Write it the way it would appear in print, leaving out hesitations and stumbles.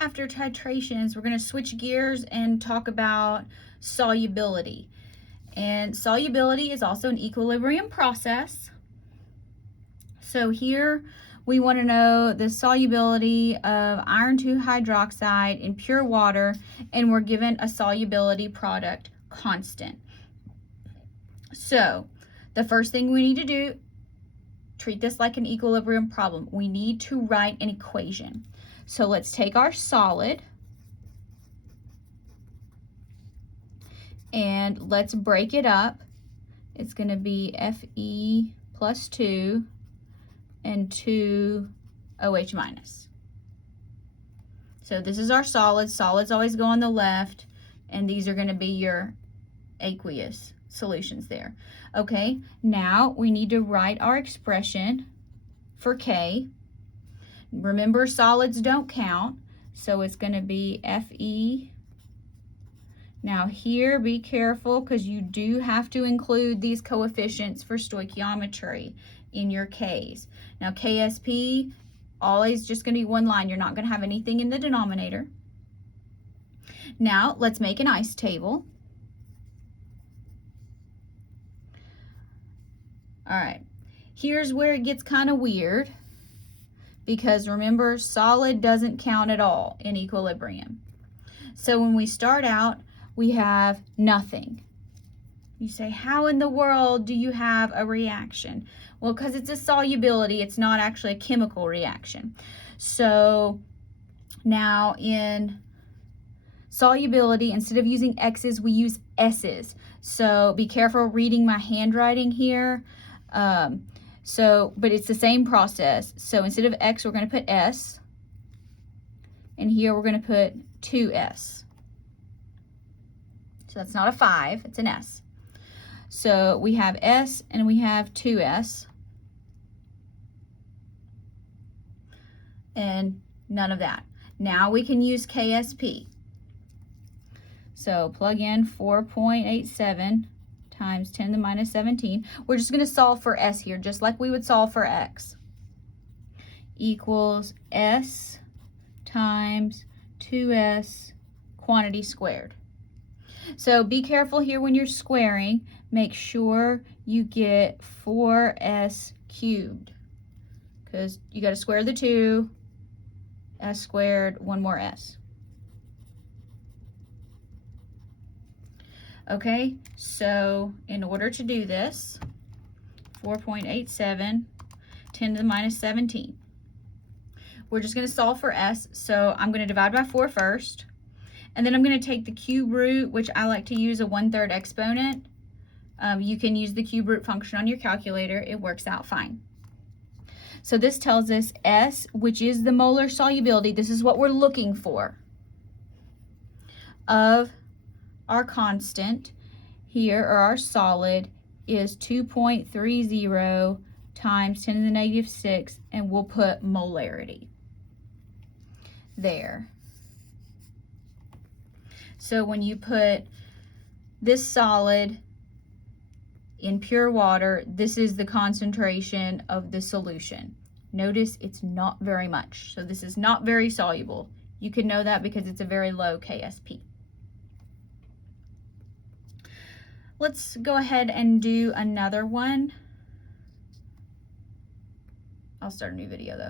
after titrations, we're going to switch gears and talk about solubility. And solubility is also an equilibrium process. So here we want to know the solubility of iron 2 hydroxide in pure water, and we're given a solubility product constant. So the first thing we need to do, treat this like an equilibrium problem. We need to write an equation. So let's take our solid and let's break it up. It's going to be Fe plus 2 and 2 OH minus. So this is our solid. Solids always go on the left, and these are going to be your aqueous solutions there. Okay, now we need to write our expression for K. Remember, solids don't count, so it's going to be Fe. Now here, be careful because you do have to include these coefficients for stoichiometry in your Ks. Now KSP, always just going to be one line. You're not going to have anything in the denominator. Now let's make an ice table. All right, here's where it gets kind of weird, because remember, solid doesn't count at all in equilibrium. So when we start out, we have nothing. You say, how in the world do you have a reaction? Well, because it's a solubility, it's not actually a chemical reaction. So now in solubility, instead of using X's, we use S's. So be careful reading my handwriting here. But it's the same process. So instead of X, we're going to put S. And here we're going to put 2S. So that's not a 5, it's an S. So we have S and we have 2S. And none of that. Now we can use KSP. So plug in 4.87 times 10 to the minus 17. We're just going to solve for S here, just like we would solve for X. Equals S times 2S quantity squared. So be careful here when you're squaring. Make sure you get 4S cubed, because you got to square the 2, S squared, one more S. Okay, so in order to do this, 4.87, 10 to the minus 17. We're just going to solve for S, so I'm going to divide by 4 first, and then I'm going to take the cube root, which I like to use a 1/3 exponent. You can use the cube root function on your calculator. It works out fine. So this tells us S, which is the molar solubility, this is what we're looking for, of our constant here, or our solid, is 2.30 times 10 to the negative 6, and we'll put molarity there. So when you put this solid in pure water, this is the concentration of the solution. Notice it's not very much, so this is not very soluble. You can know that because it's a very low KSP. Let's go ahead and do another one. I'll start a new video though.